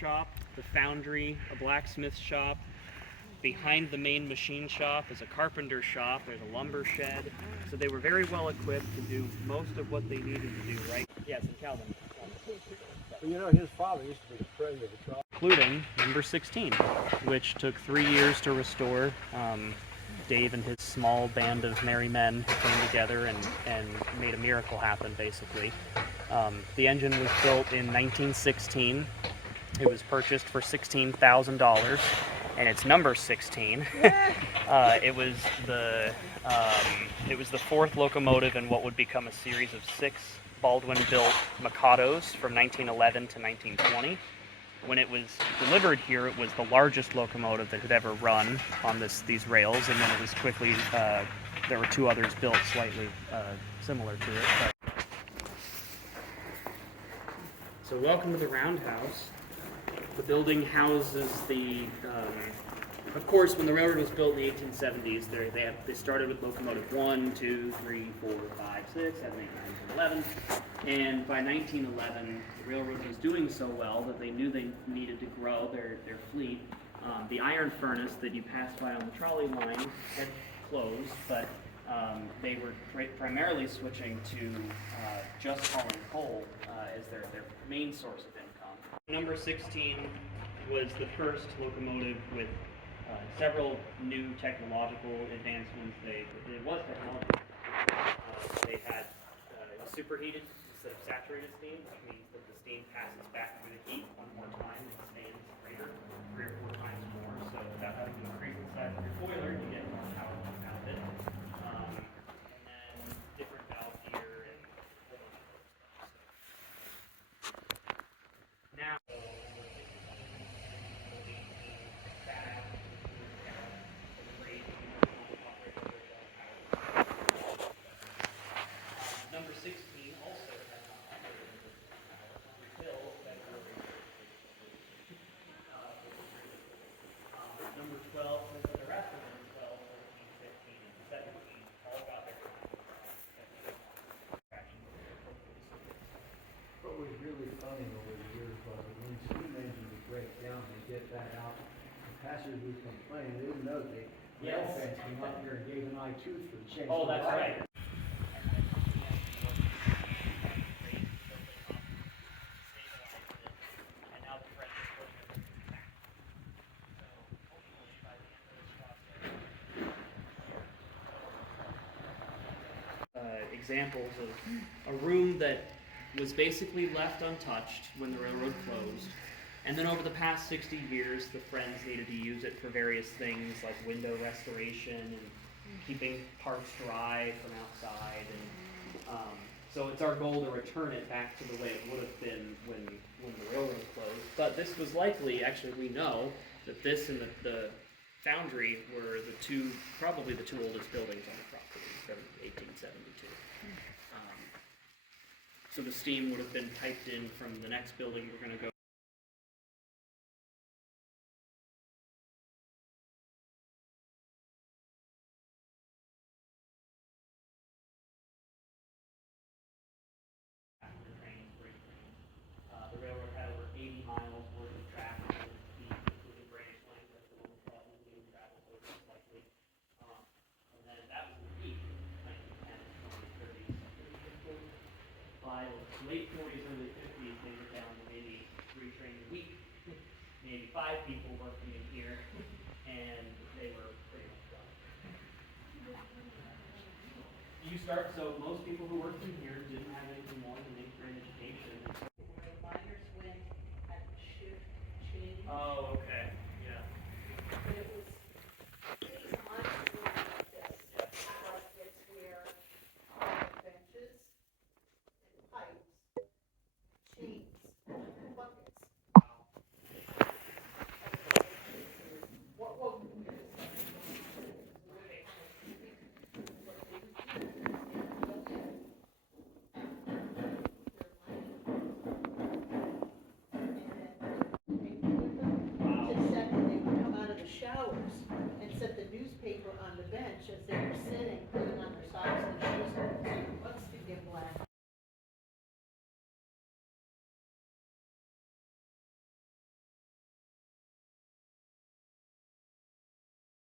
shop, the foundry, a blacksmith shop. Behind the main machine shop is a carpenter shop. There's a lumber shed. So they were very well equipped to do most of what they needed to do, right? Yes, in Calvin. Well, you know, his father used to be the president of the tribe. Including number 16, which took 3 years to restore. Dave and his small band of merry men who came together and made a miracle happen, basically. The engine was built in 1916. It was purchased for $16,000, and it's number 16. It was the fourth locomotive in what would become a series of 6 Baldwin-built Mikados from 1911 to 1920. When it was delivered here, it was the largest locomotive that had ever run on these rails, and then it was quickly, there were 2 others built slightly similar to it. But. So welcome to the Roundhouse. The building houses the, of course, when the railroad was built in the 1870s, they started with locomotive 1, 2, 3, 4, 5, 6, 7, 8, 9, 10, 11. And by 1911, the railroad was doing so well that they knew they needed to grow their fleet. The iron furnace that you passed by on the trolley line had closed, but they were primarily switching to just hauling coal as their main source of income. Number 16 was the first locomotive with several new technological advancements. It was technology. They had superheated instead of saturated steam, which means that the steam passes back through the heat one more time and expands greater, 3 or 4 times more. So without having to increase the size of your boiler, you get more power out of it. And then different valve gear and a whole bunch of other stuff. Now, number 16 also has not operated under power until February 13th. Number 12, the rest of them, 12, 13, 15, and 17, all got their What was really funny over the years was that when steam engines would break down, they get that out, the passengers would complain, they didn't know they rail fans came up here and gave an eye tooth for the change. Oh, that's right. Examples of a room that was basically left untouched when the railroad closed, and then over the past 60 years the Friends needed to use it for various things like window restoration and keeping parts dry from outside, and so it's our goal to return it back to the way it would have been when the railroad closed. But this was likely, actually we know that this and the foundry were probably the 2 oldest buildings on the property from 1872. So the steam would have been piped in from the next building we're going to go. The railroad had over 80 miles worth of track, including branch lines. That's the one we probably travel over slightly. And then that was the peak, 1910s, 20s, 30s. By the late 40s, early 50s, they were down to maybe 3 trains a week, maybe 5 people working in here, and they were pretty much done. So most people who worked in here didn't have anything more than 8th grade education, and so